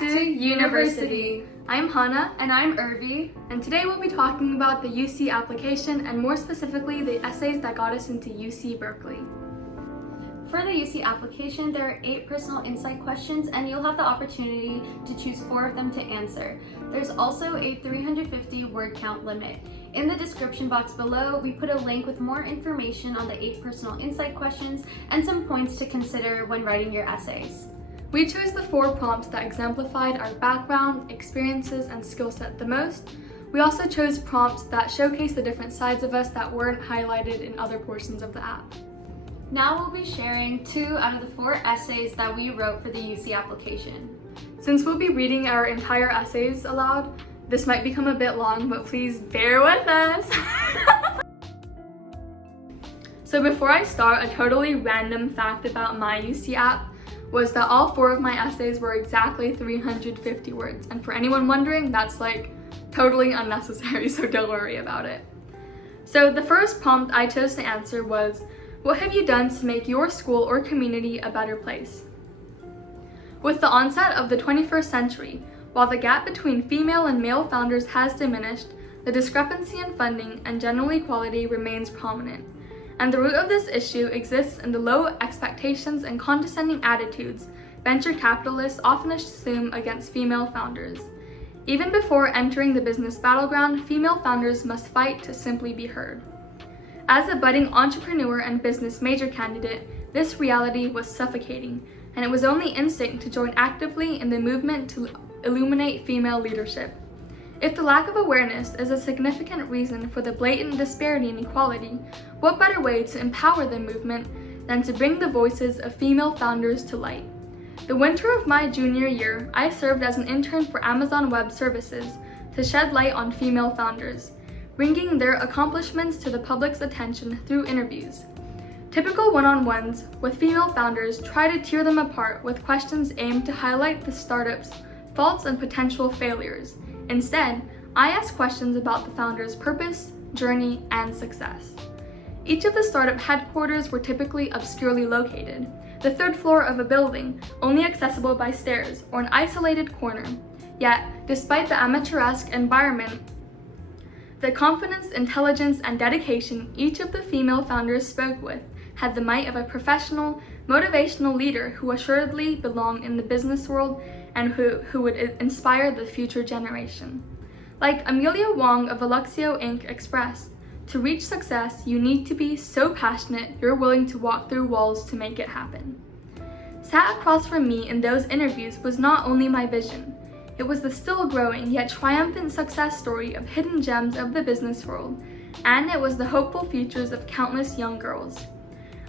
back to University. I'm Hana. And I'm Urvi. And today we'll be talking about the UC application and more specifically the essays that got us into UC Berkeley. For the UC application, there are 8 personal insight questions and you'll have the opportunity to choose 4 of them to answer. There's also a 350 word count limit. In the description box below, we put a link with more information on the 8 personal insight questions and some points to consider when writing your essays. We chose the 4 prompts that exemplified our background, experiences, and skill set the most. We also chose prompts that showcase the different sides of us that weren't highlighted in other portions of the app. Now we'll be sharing 2 out of the 4 essays that we wrote for the UC application. Since we'll be reading our entire essays aloud, this might become a bit long, but please bear with us. So before I start, a totally random fact about my UC app was that all 4 of my essays were exactly 350 words. And for anyone wondering, that's like totally unnecessary, so don't worry about it. So the first prompt I chose to answer was, what have you done to make your school or community a better place? With the onset of the 21st century, while the gap between female and male founders has diminished, the discrepancy in funding and general equality remains prominent. And the root of this issue exists in the low expectations and condescending attitudes venture capitalists often assume against female founders. Even before entering the business battleground, female founders must fight to simply be heard. As a budding entrepreneur and business major candidate, this reality was suffocating, and it was only instinct to join actively in the movement to illuminate female leadership. If the lack of awareness is a significant reason for the blatant disparity in equality, what better way to empower the movement than to bring the voices of female founders to light? The winter of my junior year, I served as an intern for Amazon Web Services to shed light on female founders, bringing their accomplishments to the public's attention through interviews. Typical one-on-ones with female founders try to tear them apart with questions aimed to highlight the startup's faults and potential failures. Instead, I ask questions about the founder's purpose, journey, and success. Each of the startup headquarters were typically obscurely located, the 3rd floor of a building, only accessible by stairs, or an isolated corner. Yet, despite the amateuresque environment, the confidence, intelligence, and dedication each of the female founders spoke with had the might of a professional, motivational leader who assuredly belonged in the business world and who would inspire the future generation. Like Amelia Wong of Aluxio Inc. expressed, to reach success, you need to be so passionate you're willing to walk through walls to make it happen. Sat across from me in those interviews was not only my vision, it was the still growing yet triumphant success story of hidden gems of the business world, and it was the hopeful futures of countless young girls.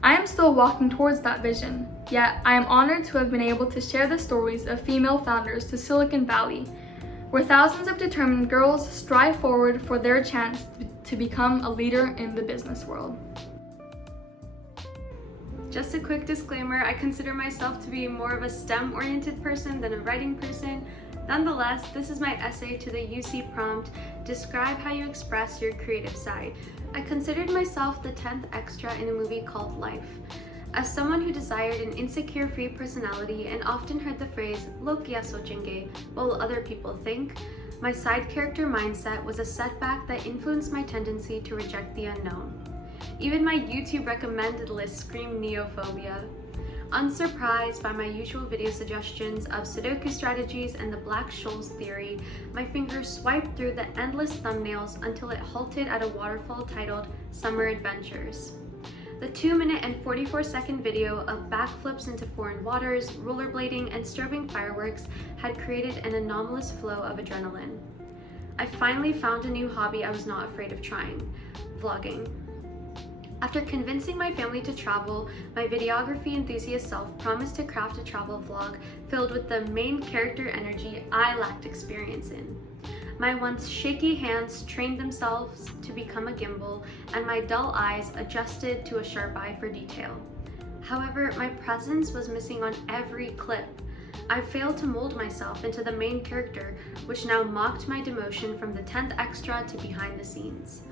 I am still walking towards that vision, yet I am honored to have been able to share the stories of female founders to Silicon Valley, where thousands of determined girls strive forward for their chance to become a leader in the business world. Just a quick disclaimer, I consider myself to be more of a STEM-oriented person than a writing person. Nonetheless, this is my essay to the UC prompt, Describe How You Express Your Creative Side. I considered myself the 10th extra in a movie called Life. As someone who desired an insecure-free personality and often heard the phrase, "Log kya sochenge," what will other people think, my side character mindset was a setback that influenced my tendency to reject the unknown. Even my YouTube recommended list screamed neophobia. Unsurprised by my usual video suggestions of Sudoku strategies and the Black-Scholes theory, my fingers swiped through the endless thumbnails until it halted at a waterfall titled Summer Adventures. The 2-minute and 44-second video of backflips into foreign waters, rollerblading, and strobing fireworks had created an anomalous flow of adrenaline. I finally found a new hobby I was not afraid of trying: vlogging. After convincing my family to travel, my videography enthusiast self promised to craft a travel vlog filled with the main character energy I lacked experience in. My once shaky hands trained themselves to become a gimbal, and my dull eyes adjusted to a sharp eye for detail. However, my presence was missing on every clip. I failed to mold myself into the main character, which now mocked my demotion from the 10th extra to behind the scenes.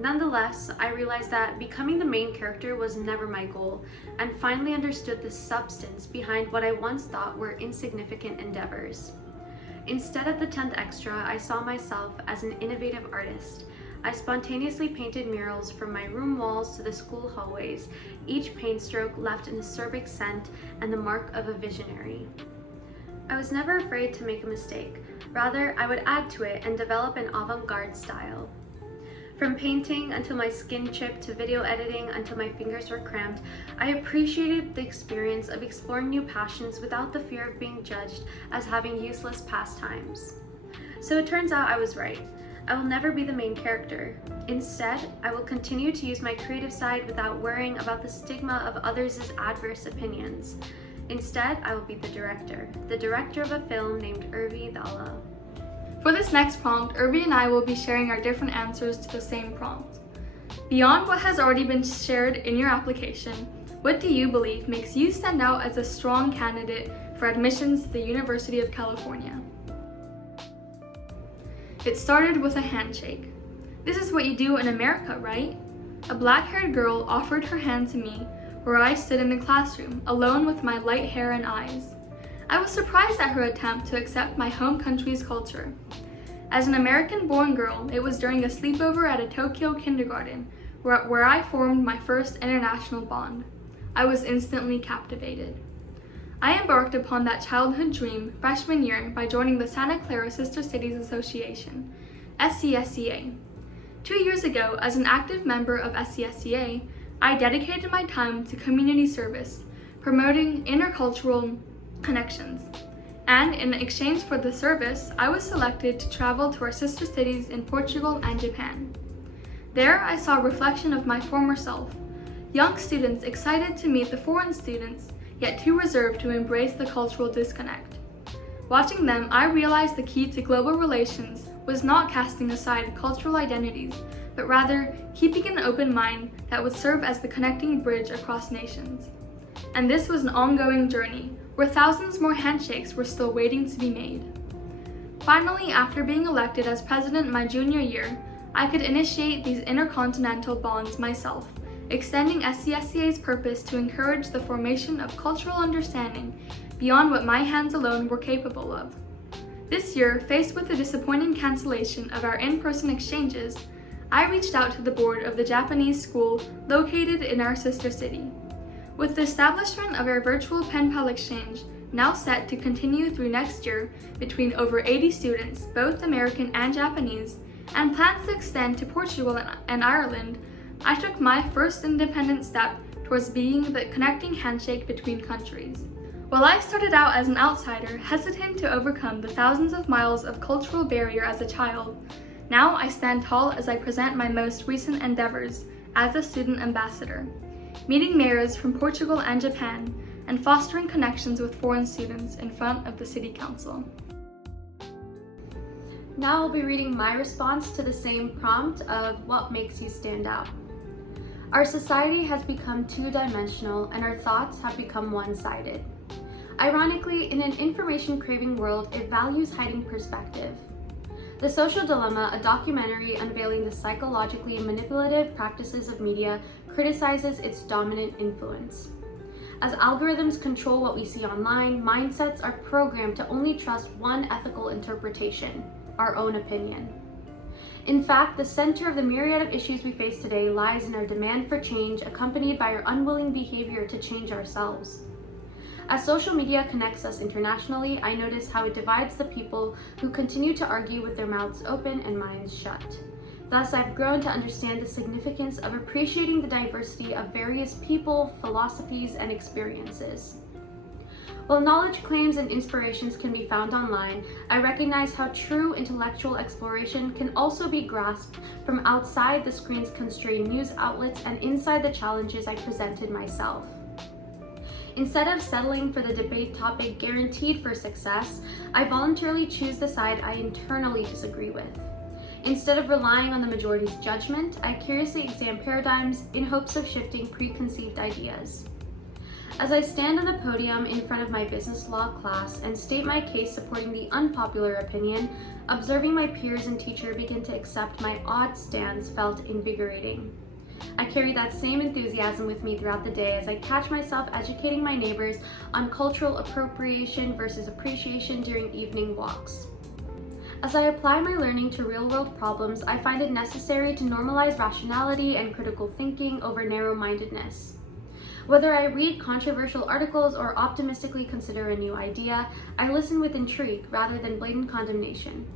Nonetheless, I realized that becoming the main character was never my goal, and finally understood the substance behind what I once thought were insignificant endeavors. Instead of the 10th extra, I saw myself as an innovative artist. I spontaneously painted murals from my room walls to the school hallways. Each paint stroke left an acerbic scent and the mark of a visionary. I was never afraid to make a mistake. Rather, I would add to it and develop an avant-garde style. From painting until my skin chipped to video editing until my fingers were cramped, I appreciated the experience of exploring new passions without the fear of being judged as having useless pastimes. So it turns out I was right. I will never be the main character. Instead, I will continue to use my creative side without worrying about the stigma of others' adverse opinions. Instead, I will be the director of a film named Urvi the Allah. For this next prompt, Urvi and I will be sharing our different answers to the same prompt. Beyond what has already been shared in your application, what do you believe makes you stand out as a strong candidate for admissions to the University of California? It started with a handshake. This is what you do in America, right? A black-haired girl offered her hand to me where I stood in the classroom, alone with my light hair and eyes. I was surprised at her attempt to accept my home country's culture. As an American-born girl, it was during a sleepover at a Tokyo kindergarten where I formed my first international bond. I was instantly captivated. I embarked upon that childhood dream freshman year by joining the Santa Clara Sister Cities Association, SCSCA. 2 years ago, as an active member of SCSCA, I dedicated my time to community service, promoting intercultural connections. And in exchange for the service, I was selected to travel to our sister cities in Portugal and Japan. There, I saw a reflection of my former self, young students excited to meet the foreign students, yet too reserved to embrace the cultural disconnect. Watching them, I realized the key to global relations was not casting aside cultural identities, but rather keeping an open mind that would serve as the connecting bridge across nations. And this was an ongoing journey, where thousands more handshakes were still waiting to be made. Finally, after being elected as president my junior year, I could initiate these intercontinental bonds myself, extending SCSCA's purpose to encourage the formation of cultural understanding beyond what my hands alone were capable of. This year, faced with the disappointing cancellation of our in-person exchanges, I reached out to the board of the Japanese school located in our sister city. With the establishment of our virtual pen pal exchange, now set to continue through next year between over 80 students, both American and Japanese, and plans to extend to Portugal and Ireland, I took my first independent step towards being the connecting handshake between countries. While I started out as an outsider, hesitant to overcome the thousands of miles of cultural barrier as a child, now I stand tall as I present my most recent endeavors as a student ambassador, meeting mayors from Portugal and Japan, and fostering connections with foreign students in front of the City Council. Now I'll be reading my response to the same prompt of what makes you stand out. Our society has become two-dimensional and our thoughts have become one-sided. Ironically, in an information-craving world, it values hiding perspective. The Social Dilemma, a documentary unveiling the psychologically manipulative practices of media, criticizes its dominant influence. As algorithms control what we see online, mindsets are programmed to only trust one ethical interpretation, our own opinion. In fact, the center of the myriad of issues we face today lies in our demand for change, accompanied by our unwilling behavior to change ourselves. As social media connects us internationally, I notice how it divides the people who continue to argue with their mouths open and minds shut. Thus, I've grown to understand the significance of appreciating the diversity of various people, philosophies, and experiences. While knowledge claims and inspirations can be found online, I recognize how true intellectual exploration can also be grasped from outside the screen's constrained news outlets and inside the challenges I presented myself. Instead of settling for the debate topic guaranteed for success, I voluntarily choose the side I internally disagree with. Instead of relying on the majority's judgment, I curiously examine paradigms in hopes of shifting preconceived ideas. As I stand on the podium in front of my business law class and state my case supporting the unpopular opinion, observing my peers and teacher begin to accept my odd stance felt invigorating. I carry that same enthusiasm with me throughout the day as I catch myself educating my neighbors on cultural appropriation versus appreciation during evening walks. As I apply my learning to real-world problems, I find it necessary to normalize rationality and critical thinking over narrow-mindedness. Whether I read controversial articles or optimistically consider a new idea, I listen with intrigue rather than blatant condemnation.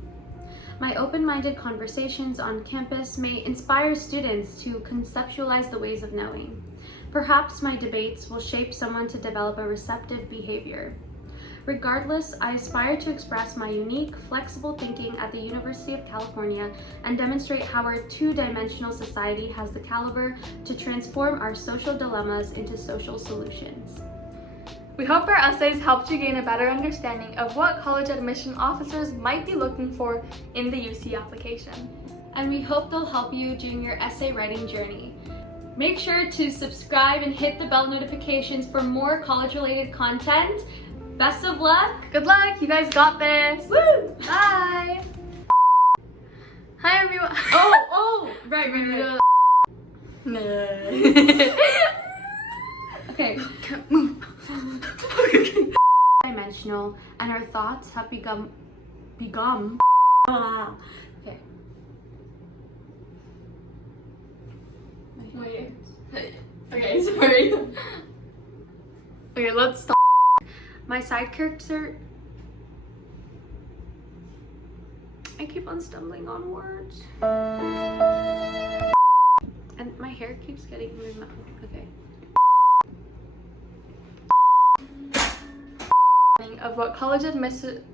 My open-minded conversations on campus may inspire students to conceptualize the ways of knowing. Perhaps my debates will shape someone to develop a receptive behavior. Regardless, I aspire to express my unique, flexible thinking at the University of California and demonstrate how our two-dimensional society has the caliber to transform our social dilemmas into social solutions. We hope our essays helped you gain a better understanding of what college admission officers might be looking for in the UC application. And we hope they'll help you during your essay writing journey. Make sure to subscribe and hit the bell notifications for more college-related content. Best of luck! Good luck! You guys got this! Woo! Bye! Hi everyone! Right, we need to... Okay. Dimensional, and our thoughts have become... Okay. Wait. Okay, sorry. Okay, let's stop. My side character... I keep on stumbling on words. And my hair keeps getting in my mouth. Okay. Of what college admission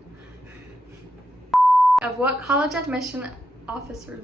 officers